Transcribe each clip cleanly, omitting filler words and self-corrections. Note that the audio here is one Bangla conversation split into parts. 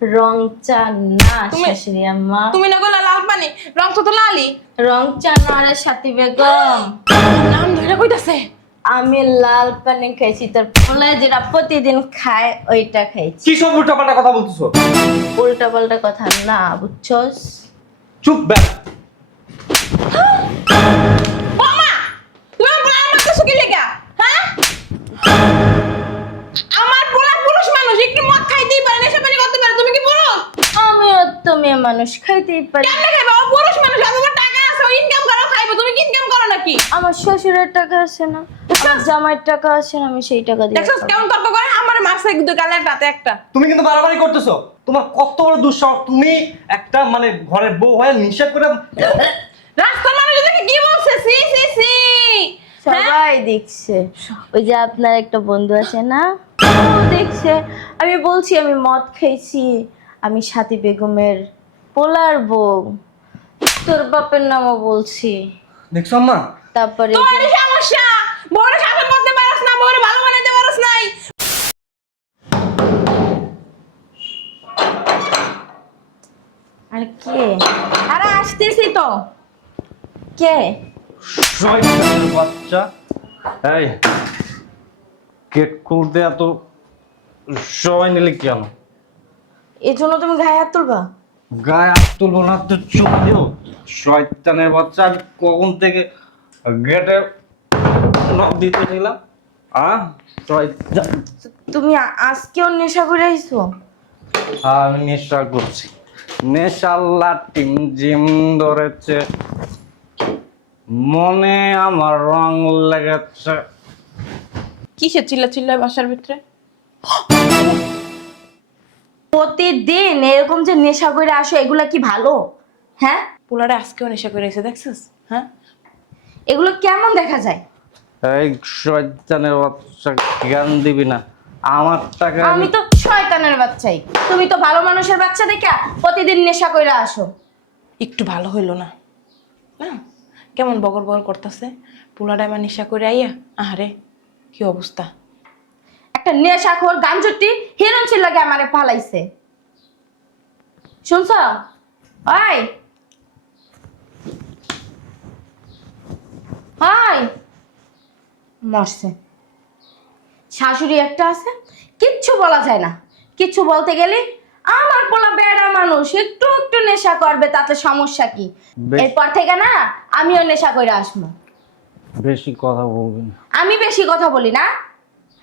রং চা না তুমি- শাশুড়ি আম্মা, তুমি না গলা লাল পানি, রং তো লালই। রং চা নয় সাথী বেগম। নাম ধরে কইতাছে। আমি লাল পানি খাইছি, তার ফলে যেটা প্রতিদিন খায় ওইটা খাইছি। কি সব উল্টাপাল্টা কথা বলতেছো? উল্টা পাল্টা কথা না, বুঝছস? চুপ ব্যাস। মামা, তুমি আমার পোলা মারতেছো কি লেগা? হ্যাঁ? আমার পোলা পুরুষ মানুষ, একটু মদ খাইতেই পারে, নেশা পানি করতে পারে। তুমি কি পুরুষ? আমিও তো মেয়ে মানুষ, খাইতেই পারি। কেমনে খাইবা? ও পুরুষ মানুষ, আমার টাকা আছে, ও ইনকাম করো খাইবো। তুমি কি ইনকাম করো নাকি? আমার শ্বশুরের টাকা আছে না, আমার জামাইয়ের টাকা আছে না, আমি সেই টাকা দিয়ে দেখছস খাবো। কেমন তর্ক করে? আমার মারছে দুই গালের রাতে একটা। তুমি কিন্তু বাড়াবাড়ি করতেছো। তোমার কত বড় দুঃসাহস! তুমি একটা মানে ঘরের বউ হয়ে নিষেধ করে। রাস্তার মানুষ দেখে কি বলছে? সি সি সি। হ্যাঁ? সবাই দেখছে, ওই যে আপনার একটা বন্ধু আছে না, ও দেখছে। আমি বলছি আমি মদ খাইছি, আমি সাথী বেগমের পোলার বউ, তোর বাপের নামও বলছি। দেখছো আম্মা? তারপরে তোর সমস্যা, বড় শাসন করতে পারছ না, বড় ভালো বানাইতে পারছ নাই। আর কে? আরে আসতেছি তো। কে? শয়তানের বাচ্চা। এই গেট খুলতে এত সময় নিলে কেন? এই জন্য তুমি গায়ে হাত তুলবা? গায়ে হাত তুলবো না তো চুপ দিও। শয়তানের বাচ্চা, আমি কখন থেকে গেটে নক দিতেছিলাম। শয়তান। তুমি আজকেও নেশা করে আইছো? হ্যাঁ, আমি নেশা করছি। নেশাল্লা টিম জিম ধরেছে, মনে আমার রং লেগেছে। কিসের চিল্লা চিল্লায় বাসার ভিতরে? প্রতিদিন এরকম যে নেশা করে আসো, এগুলা কি ভালো? হ্যাঁ, পোলারে আজকেও নেশা করে এসে দেখছিস? হ্যাঁ, এগুলো কেমন দেখা যায়? এই শয়তানের বাচ্চা, জ্ঞান দিবি না। আমার টাকা আমি তো শয়তানের বাচ্চাই, তুমি তো ভালো মানুষের বাচ্চা দেখা প্রতিদিন নেশা করে আসো। একটু ভালো হইলো না? না, কেমন বগর বগর করতেছে। পোলাটা আমার নেশা করে আইয়া, আহারে কি অবস্থা। একটা নেশাখোর গাঞ্জুটি হিরণ ছিল লাগে আমারে পালাইছে, শুনছ? ওই ওই, মরছে। শাশুড়ি একটা আছে, কিচ্ছু বলা যায় না। কিচ্ছু বলতে গেলে আমার পোলা বেড়া মানুষ, একটু একটু নেশা করবে, তাতে সমস্যা কি? বেশ। এরপর থেকে না আমিও নেশা করে আসবো। বেশি কথা বলবি না। আমি বেশি কথা বলি না?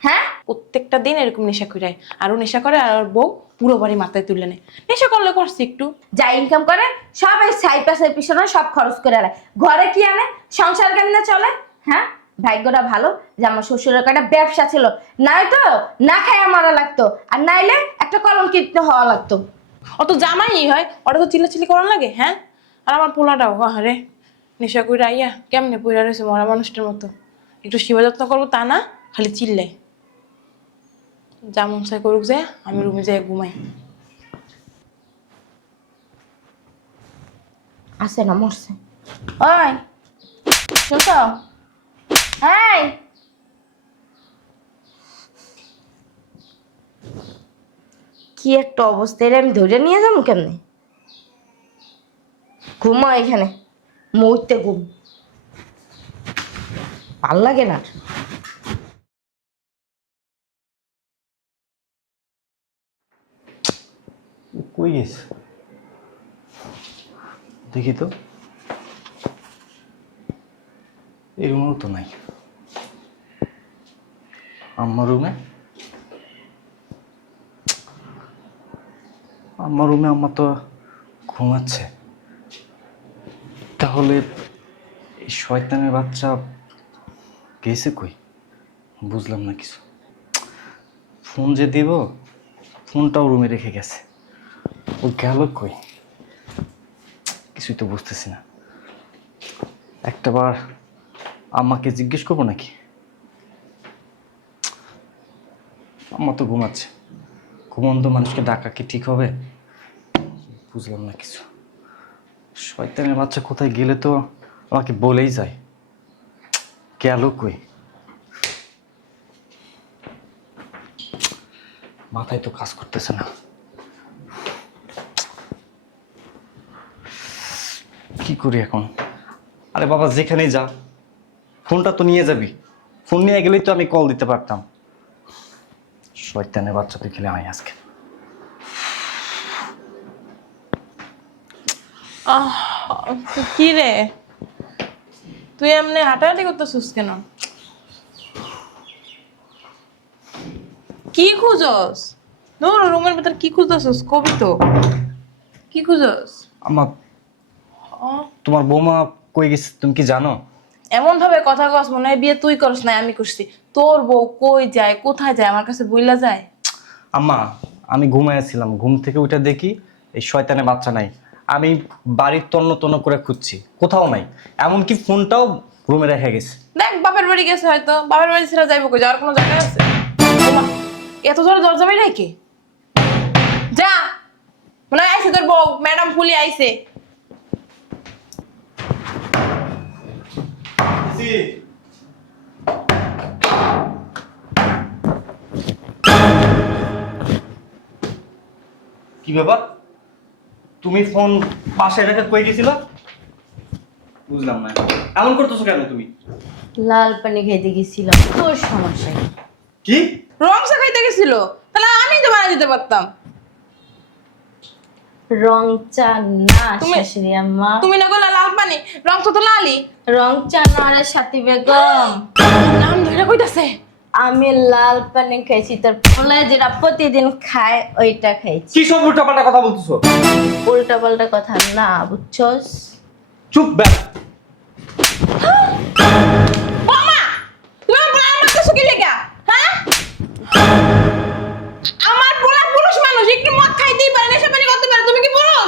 হ্যাঁ, প্রত্যেকটা দিন এরকম নেশা করে আয়। আরও নেশা করে, আর ওর বউ পুরো বাড়ি মাথায় তুলে নেয়। নেশা করলে করছে একটু। যা ইনকাম করে সবাই সাইপাসের পিছনে সব খরচ করে আনে, ঘরে কি আনে? সংসার কেমনে চলে? হ্যাঁ, ভাগ্যটা ভালো যে আমার শ্বশুরের একটা ব্যবসা ছিল, নয়তো না খায় মারা লাগতো, আর নাইলে একটা কলঙ্কিত হওয়া লাগতো। অত জামাই হয়, ওটা তো চিল্লাচিল্লি করা লাগে। হ্যাঁ, আর আমার পোলাটাও আহারে নেশা করে আইয়া কেমনে পইরা রয়েছে মরা মানুষটার মতো। একটু সেবা যত্ন করবো তা না, খালি চিল্লাই। যা মন চাই করুক, যায় আমি রুমে যাই ঘুমাই। আছে না, মরছে। ওই শুনছ? এই, কি একটা অবস্থা, এর আমি ধরে নিয়ে যাবো কেমনে? ঘুমো এখানে, মুহূর্তে ঘুম, ভাল লাগে না। কই গেছে দেখি তো। এই রুমেও তো নাই। আমার রুমে, আমার রুমে আম্মা তো ঘুমাচ্ছে। তাহলে এই শয়তানের বাচ্চা গেছে কই? বুঝলাম না কিছু। ফোন যে দিব, ফোনটাও রুমে রেখে গেছে। ও গেল কই? কিছুই তো বুঝতেছি না। একটাবার আম্মাকে জিজ্ঞেস করবো নাকি? আম্মা তো ঘুমাচ্ছে। ঘুমন্ত মানুষকে ডাকা কি ঠিক হবে? বুঝলাম না কিছু। শয়তানের বাচ্চা কোথায় গেলে তো আমাকে বলেই যায়। গেল কই? মাথায় তো কাজ করতেছে না। কি করি এখন? আরে বাবা, যেখানেই যা ফোনটা তো নিয়ে যাবি। ফোন নিয়ে গেলেই তো আমি কল দিতে পারতাম। শয়তানের বাচ্চা, তুই খেলে আয় আজকে। কি রে, তুই এমনি হাঁটাহাঁটি করতেছিস কেন? কি খুঁজস? ধর রুমের ভেতর কি খুঁজতেছিস? কবি তো কি খুঁজস? আমার তোমার বৌমা কই গেছে তুমি কি জানো? এমন ভাবে কথা কস মনে হয় বিয়ে তুই করস না আমি করছি। তোর বউ কই যায় কোথায় যায় আমার কাছে বইলা যায়? আম্মা, আমি ঘুমাইছিলাম, ঘুম থেকে উঠে দেখি এই শয়তানের বাচ্চা নাই। আমি বাড়ির তন্ন তন্ন করে খুঁজছি, কোথাও নাই। এমনকি ফোনটাও রুমে রেখে গেছে। দেখ বাপের বাড়ি গেছে, হয়তো বাপের বাড়ি ছেড়ে যাইব কই? যাওয়ার কোনো জায়গা আছে? ওমা, এত জোরে দরজা বাইরে কি? যা, মনে হয় আইছে তোর বউ, ম্যাডাম ফুলি আইছে। কি ব্যাপার, তুমি ফোন পাশে রেখে কই গেছিল? বুঝলাম না, এমন করতেছো কেন তুমি? লাল পানি খাইতে গেছিলাম, তোর সমস্যা কি? কি? রং চা খাইতে গেছিল, তাহলে আমি তো বানিয়ে দিতে পারতাম। রং চা না তুমি- শাশুড়ি আম্মা, তুমি না বললা লাল পানি, রং চা তো লালই। রং চা না রে সাথী বেগম, নাম ধরে কইতাছে। আমি লাল পানি খাইছি, তোর ফলে যেটা প্রতিদিন খায় ওইটা খাইছি। কি সব উল্টাপাল্টা কথা বলতেছো? উল্টা পাল্টা কথা না, বুঝছস? চুপ ব্যাস। মামা, তুমি আমার পোলা মারতেছো কি লেগা? হ্যাঁ? আমার পোলা পুরুষ মানুষ, একটু মদ খাইতেই পারে, নেশা পানি করতে পারে, তুমি কি পুরুষ?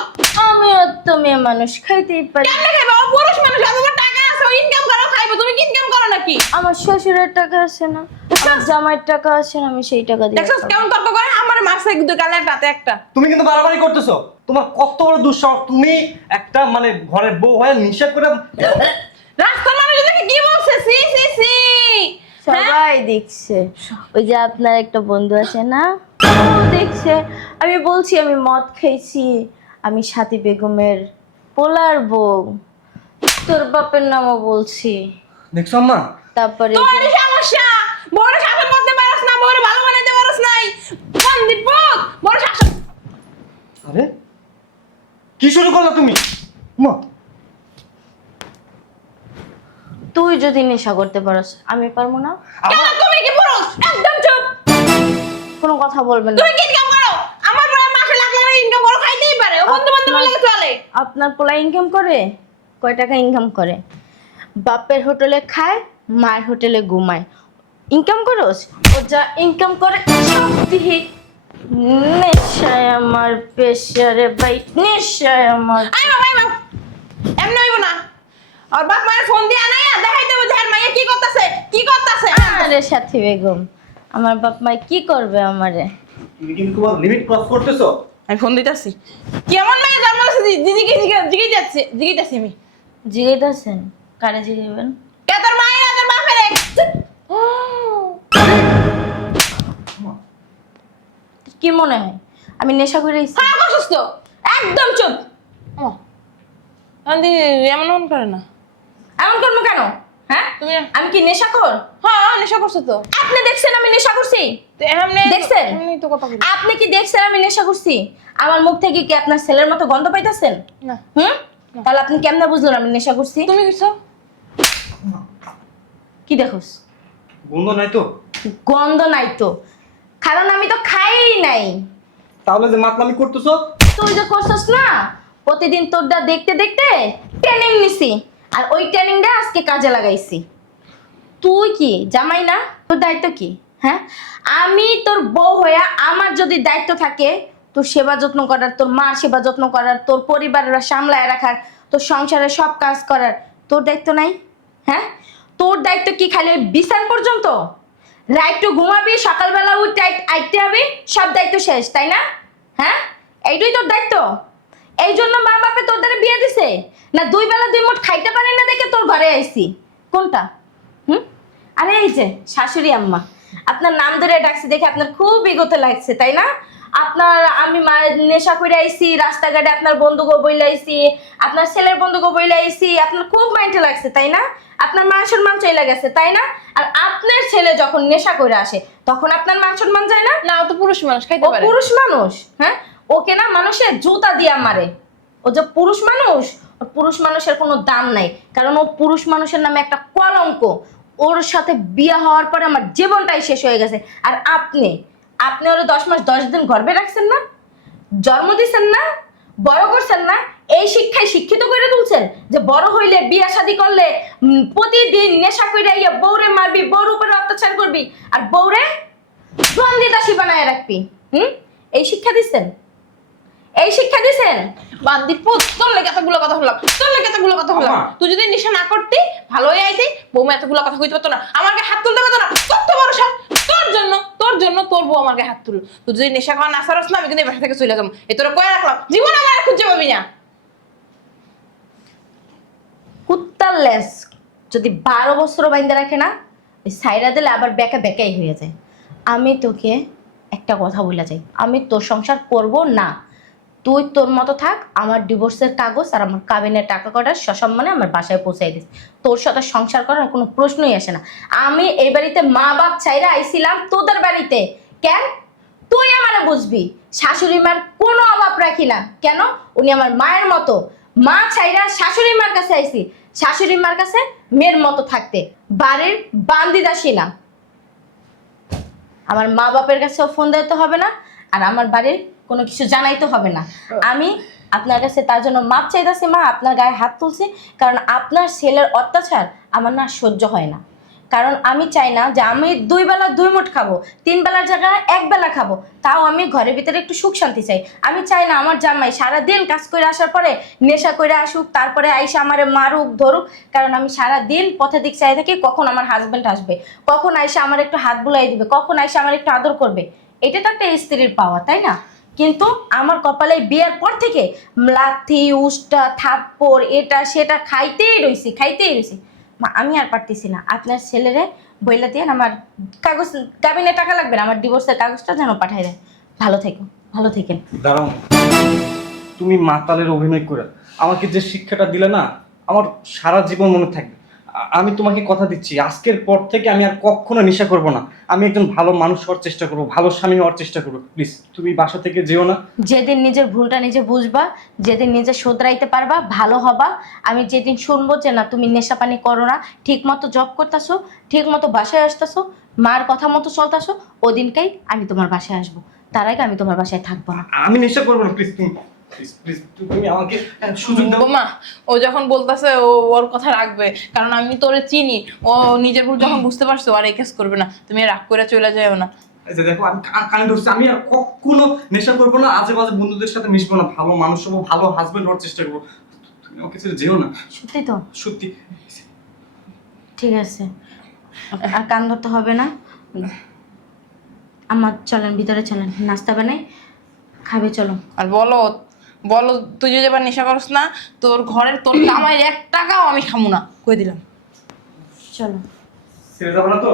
আমিও তো মেয়ে মানুষ, খাইতেই পারি। কেমনে খাইবে? ও পুরুষ মানুষ, আমার টাকা আছে, ও ইনকাম করো খাইবে, তুমি কি ইনকাম করো নাকি? আমার শ্বশুরের টাকা আছে না, আমার জামাইয়ের টাকা আছে না, আমি সেই টাকা দিয়ে দেখছস খাবো। কেমন তর্ক করে? আমার মারছে দুই গালে রাতে একটা। তুমি কিন্তু বাড়াবাড়ি করতেছো। তোমার কত বড় দুঃসাহস, তুমি একটা মানে ঘরের বউ হয়ে নিষেধ করে। রাস্তার মানুষ দেখে কি বলছে? সি সি সি। হ্যাঁ? সবাই দেখছে, ওই যে আপনার একটা বন্ধু আছে না, ও দেখছে। আমি বলছি আমি মদ খাইছি, আমি সাথী বেগমের পোলার বউ, তোর বাপের নামও বলছি। দেখছো আম্মা? তারপরে তোর এই সমস্যা, বড় শাসন করতে পারছ না, বড় ভালো বানাইতে পারছ নাই। পন্ডিত পুত, বড় শাসন। আরে কি শুরু করলা তুমি? মা, তুই যদি নেশা করতে পারস আমি পারবো না? কেন তুমি কি পুরুষ? একদম চুপ। কোনো কথা বলবেন না। তুমি কি ইনকাম করো? আমার বড় মাসে লাখ লাখ ইনকাম করো, খাইতেই পারে। ও বন্ধু বান্ধব লাগে চলে। আপনার পোলা ইনকাম করে? কয় টাকা ইনকাম করে? বাপের হোটেলে খায়, মায়ের হোটেলে ঘুমায়। ইনকাম করোস? ও যা ইনকাম করে সব দিহি নেশায় আমার পেশারে ভাই, নেশায় আমার। আই বাবা, আই বাবা। এমনি হইব না। আর বাপ মায়ের ফোন দিয়ে আনাইয়া দেখাইতে হবে যে আর মাইয়া কি করতেছে, কি করতেছে। আরে সাথী বেগম, আমার বাপ মাই কি করবে আমারে? তুমি কিন্তু তোমার লিমিট ক্রস করতেছো। আমি ফোন দিতেছি। কেমন মেয়ে জন্ম হয়েছে দিদিকে জিগে যাচ্ছে, জিগাইতেছি আমি। জিগাইতেছেন? কারে জিগাইবেন? কে তোর মায়ের না তোর বাপের? কি মনে হয় আমি নেশা করে আইছি? হ্যাঁ অসুস্থ, একদম চুপ। আন্দি এমন মন করে না। এমন করবো কেন? হ্যাঁ, তুমি আমি কি নেশা কর? হ্যাঁ নেশা করছো তো। আপনি দেখছেন আমি নেশা করছি? তো এমনি দেখছেন? এমনি তো কথা বলি আপনি কি দেখছেন আমি নেশা করছি? আমার মুখ থেকে কি আপনার ছেলের মতো গন্ধ পাইতেছেন? না। তাহলে আপনি কেমনে বুঝলেন আমি নেশা করছি? তুমি কিছু কি দেখোস? গন্ধ নাই তো? গন্ধ নাই তো, কারণ আমি তো খাই নাই। তাহলে যে মাতলামি করতেছো? তুই যে করছস না, প্রতিদিন তোরটা দেখতে দেখতে ট্রেনিং নিছি, আর ওই ট্রেনিংটা আজকে কাজে লাগাইছি। তুই কি জামাই না? তোর দায়িত্ব কি? হ্যাঁ, আমি তোর বউ হয়ে আমার যদি দায়িত্ব থাকে তোর সেবা যত্ন করার, তোর মার সেবা যত্ন করার, তোর পরিবারের সামলায় রাখার, তোর সংসারের সব কাজ করার, তোর দায়িত্ব নাই? হ্যাঁ, তোর দায়িত্ব কি খালি ওই বিছান পর্যন্ত? রাইট টু ঘুমাবি, সকালবেলা উঠে আইতে হবে, সব দায়িত্ব শেষ, তাই না? হ্যাঁ, এইটাই তোর দায়িত্ব। এই জন্য মা বাপে তোর দ্বারা বিয়ে দিছে না? দুই বেলা দুই মুঠ খাইতে পারি না দেখে তোর ঘরে আইছি। কোনটা? আরে এই যে শাশুড়ি আম্মা, আপনার নাম ধরে ডাকছি দেখে আপনার খুব এগোতে লাগছে, তাই না? আমি নেশা করে আইছি, রাস্তাঘাটে আপনার বন্ধুকে বইলে আইছি, আপনার ছেলের বন্ধুকে বইলে আইছি, আপনার খুব মাইন্ডে লাগছে তাই না? আপনার মান সম্মান চলে গেছে তাই না? আর আপনার ছেলে যখন নেশা করে আসে তখন আপনার মান সম্মান যায় না? না, ও তো পুরুষ মানুষ, খাইতে ও পারে। পুরুষ মানুষ, হ্যাঁ? ওকে না মানুষে জুতা দিয়া মারে। ও যে পুরুষ মানুষ, ওর পুরুষ মানুষের কোনো দাম নাই, কারণ ও পুরুষ মানুষের নামে একটা কলঙ্ক। ওর সাথে বিয়ে হওয়ার পরে আমার জীবনটাই শেষ হয়ে গেছে। আর আপনি আপনি ওরা 10 মাস 10 দিন গর্ভে রাখছেন না, জন্ম দিচ্ছেন না, বড় করছেন না, এই শিক্ষায় শিক্ষিত করে তুলছেন যে বড় হইলে বিয়ে শাদী করলে প্রতিদিন নেশা করে ইয়া বউরে মারবি, বউর উপরে অত্যাচার করবি, আর বউরে বন্দি দাসী বানায় রাখবি। এই শিক্ষা দিচ্ছেন? এই শিক্ষা দিচ্ছেন? বান্দির পুত, তোর লেগে এতগুলো কথা হলাম, তোর লেগে এতগুলো কথা হলাম। তুই যদি নেশা না করতি ভালো হয়ে আইতি, বৌমা এতগুলো কথা কইতে পারতো না, আমাকে হাত তুলতে পারতো না। কত বড় সব তোর জন্য তোর বউ আমাকে হাত তুল। তুই যদি নেশা খাওয়া না সারস না, আমি কিন্তু এই বাসা থেকে চলে যাবো। এ তোরা কয়ে রাখলাম, জীবন আমার আর খুঁজে পাবি না। কুত্তার লেস যদি 12 বছর বাইন্দা রাখে না, ওই সাইরা দিলে আবার বেকাই হয়ে যায়। আমি তোকে একটা কথা বলে যাই, আমি তোর সংসার করব না। তুই তোর মতো থাক, আমার ডিভোর্সের কাগজ আর আমার কাবিনের টাকা কটার সসম্মানে আমার বাসায় পৌঁছাই দিস। তোর সাথে সংসার করার কোনো প্রশ্নই আসে না। আমি এই বাড়িতে মা বাপ চাইরা আইছিলাম তোদের বাড়িতে। কেন? তুই আমারে বুঝবি। শাশুড়ি মার কোনো অভাব রাখি না। কেন? উনি আমার মায়ের মতো। মা চাইরা শাশুড়ি মার কাছে আইছি, শাশুড়ি মার কাছে মেয়ের মতো থাকতে, বাড়ির বান্দি দাসী না। আমার মা বাপের কাছেও ফোন দিতে হবে না, আর আমার বাড়ির কোনো কিছু জানাইতে হবে না। আমি আপনার কাছে তার জন্য মাপ চাইতেছি মা, আপনার গায়ে হাত তুলছি, কারণ আপনার ছেলের অত্যাচার আমার না সহ্য হয় না। কারণ আমি চাই না যে আমি 2 বেলা 2 মুঠ খাবো, 3 বেলার জায়গায় 1 বেলা খাবো, তাও আমি ঘরের ভিতরে একটু সুখ শান্তি চাই। আমি চাই না আমার জামাই সারাদিন কাজ করে আসার পরে নেশা করে আসুক, তারপরে আইসা আমারে মারুক ধরুক। কারণ আমি সারাদিন পথে দিক চাই থাকি কখন আমার হাজবেন্ড আসবে, কখন আইসা আমার একটু হাত বুলাই দিবে, কখন আইসা আমার একটু আদর করবে। এটা তো একটা স্ত্রীর পাওয়া, তাই না? কিন্তু আমার কপালে বিয়ের পর থেকে লাথি উষ্টা থাপ্পড় এটা সেটা খাইতেই রইছি। মা আমি আর পারতেছি না। আপনার ছেলেরে বইলা দিয়ে আমার কাগজ কাবিনে টাকা লাগবে না, আমার ডিভোর্সের কাগজটা যেন পাঠাই দেয়। ভালো থেকেন। দাঁড়াও, তুমি মাতালের অভিনয় করে আমাকে যে শিক্ষাটা দিলে না, আমার সারা জীবন মনে থাকবে। আমি তোমাকে কথা দিচ্ছি, আজকের পর থেকে আমি আর কখনো নেশা করব না। আমি একজন ভালো মানুষ হওয়ার চেষ্টা করবো, ভালো স্বামী হওয়ার চেষ্টা করবো। প্লিজ তুমি বাসা থেকে যেও না। যেদিন নিজের ভুলটা নিজে বুঝবা, যেদিন নিজে শোধরাইতে পারবা, ভালো হবা। আমি যেদিন শুনবো যে না তুমি নেশা পানি করো না, ঠিক মতো জব করতেছো, ঠিক মতো বাসায় আসতেছো, মার কথা মতো চলতেছো, ওদিনকেই আমি তোমার বাসায় আসবো। তার আগে আমি তোমার বাসায় থাকবো না। আমি নেশা করবো না, প্লিজ তুমি প্লিজ তুমি আমাকে সুযোগ দাও। বৌমা, ও যখন বলতেছে ওর কথা রাখবে, কারণ আমি তোরে চিনি। ও নিজের ভুল যখন বুঝতে পারছো আর এই কেস করবে না। তুমি রাগ করে চলে যাও না। এই যে দেখো, আমি কানে ধরছি, আমি আর কখনো নেশা করবো না, আজে বাজে বন্ধুদের সাথে মিশবো না, ভালো মানুষ হবো, ভালো হাজবেন্ড হওয়ার চেষ্টা করবো। তুমি আমাকে ছেড়ে যেও না, সত্যি তো? সত্যি। ঠিক আছে, আর কান ধরতে হবে না। আমার চলেন, ভিতরে চলেন, নাস্তা বানাই খাবে, চলো। আর বলো তুই যদি এবার নেশা করস না, তোর ঘরের তোর কামাইয়ের 1 টাকাও আমি খামু না, কই দিলাম। চলো। ছেড়ে যাবো না তো?